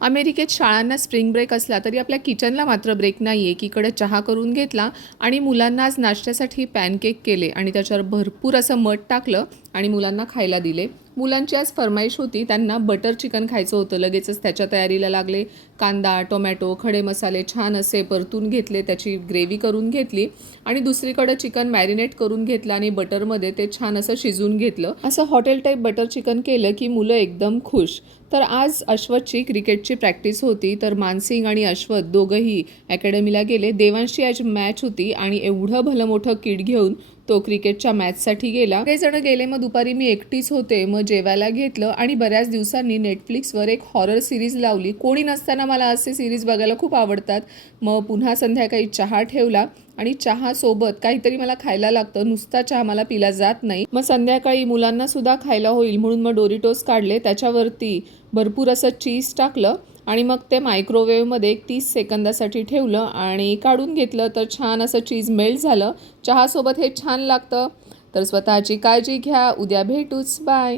अमेरिकेत शाळांना spring break असला तरी आपल्या किचनला मात्र ब्रेक नाही आहे. एकीकडे चहा करून घेतला आणि मुलांना आज नाश्त्यासाठी पॅनकेक केले आणि त्याच्यावर भरपूर असं मध टाकलं आणि मुलांना खायला दिले. मुलांची आज फरमाईश होती, त्यांना बटर चिकन खायचं होतं. लगेचच त्याच्या तयारीला लागले. कांदा, टोमॅटो, खडे मसाले छान असे परतून घेतले, त्याची ग्रेव्ही करून घेतली आणि दुसरीकडे चिकन मॅरिनेट करून घेतलं आणि बटरमध्ये ते छान असं शिजवून घेतलं. असं हॉटेल टाईप बटर चिकन केलं की मुलं एकदम खुश. तर आज अश्वथची क्रिकेटची प्रॅक्टिस होती, तर मानसिंग आणि अश्वथ दोघंही अकॅडमीला गेले. देवांशी आज मॅच होती आणि एवढं भलं मोठं किट घेऊन तो क्रिकेटच्या मॅचसाठी गेला. काही जण गेले. मग दुपारी मी एकटीच होते. मग जेवायला घेतलं आणि बऱ्याच दिवसांनी नेटफ्लिक्सवर एक हॉरर सिरीज लावली. कोणी नसताना मला असे सिरीज बघायला खूप आवडतात. मग पुन्हा संध्याकाळी चहा ठेवला आणि चहासोबत काहीतरी मला खायला लागतं. नुसता चहा मला पिला जात नाही. मग संध्याकाळी मुलांना सुद्धा खायला होईल म्हणून मग डोरिटोस काढले, त्याच्यावरती भरपूर असं चीज टाकलं आणि मग ते मायक्रोवेव्हमध्ये 30 सेकंदासाठी ठेवलं आणि काढून घेतलं. तर छान असं चीज मेल्ट झालं. चहासोबत हे छान लागतं. तर स्वतःची काळजी घ्या. उद्या भेटूच. बाय.